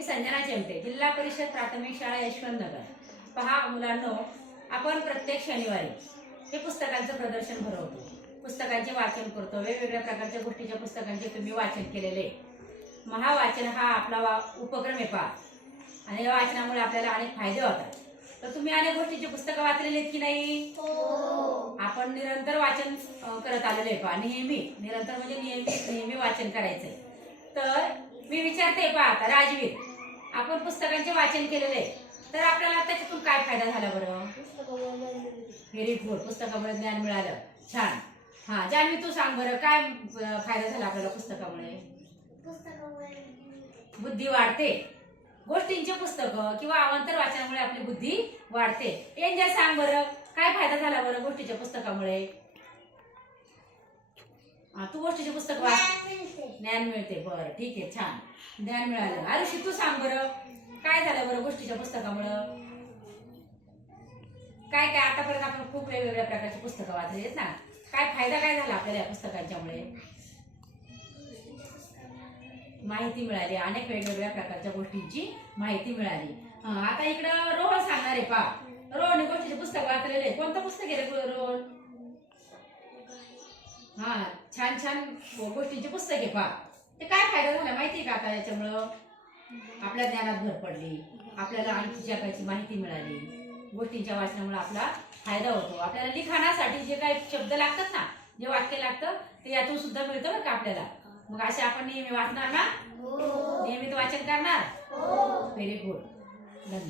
मी संजना चेमटे, जिल्हा परिषद प्राथमिक शाळा यशवंतनगर। पहा मुलांनो, आपण प्रत्येक शनिवारी हे पुस्तकांचं प्रदर्शन भरवतो, पुस्तकांचे वाचन करतो, वेगवेगळ्या प्रकारच्या गोष्टीच्या पुस्तकांचे तुम्ही वाचन केलेले। महावाचन हा आपला उपक्रम आहे पहा, आणि या वाचनामुळे आपल्याला अनेक फायदे होतात। तर तुम्ही अनेक गोष्टीची पुस्तकं वाचलेली आहेत की नाही? आपण निरंतर वाचन करत आलेलो आहे पहा, निरंतर म्हणजे नेहमी वाचन करायचंय। तर मी विचारते पहा आता राजवीर, आपण पुस्तकांचे वाचन केलेले तर आपल्याला त्याच्यातून काय फायदा झाला बरं? व्हेरी गुड, पुस्तकामुळे ज्ञान मिळालं, छान। हा जान्हवी, तू सांग बरं, काय फायदा झाला आपल्याला पुस्तकामुळे? बुद्धी वाढते, गोष्टींचे पुस्तक किंवा अवांतर वाचनामुळे आपली बुद्धी वाढते। एंजल, सांग बरं, काय फायदा झाला बरं गोष्टीच्या पुस्तकामुळे? तू गोष्टीचे पुस्तक वाच, ज्ञान मिळते, बरं ठीक आहे, छान, ज्ञान मिळालं। आरुषी, तू सांग बरं, काय झालं बरं गोष्टीच्या पुस्तकामुळं? काय काय आतापर्यंत आपण खूप वेगवेगळ्या प्रकारची पुस्तकं वाचली आहेत ना, काय फायदा काय झाला आपल्याला या पुस्तकांच्यामुळे? माहिती मिळाली, अनेक वेगवेगळ्या प्रकारच्या गोष्टींची माहिती मिळाली। आता इकडं रोहन सांगणार आहे पहा, रोहन गोष्टीचे पुस्तक वाचलेले, कोणतं पुस्तक आहे रे रोहन? हा, छान छान गोष्टींचे पुस्तक आहे पहा, ते काय फायदा झाला माहिती का? आता याच्यामुळं आपल्या ज्ञानात भर पडली, आपल्याला आणखी जगाची माहिती मिळाली। गोष्टींच्या वाचनामुळे आपला फायदा होतो। आपल्याला लिखाणासाठी जे काही शब्द लागतात ना, जे वाक्य लागतं ते यातून सुद्धा मिळतं बरं का आपल्याला। मग असे आपण नेहमी वाचणार ना? नियमित वाचन करणार? व्हेरी गुड, धन्यवाद।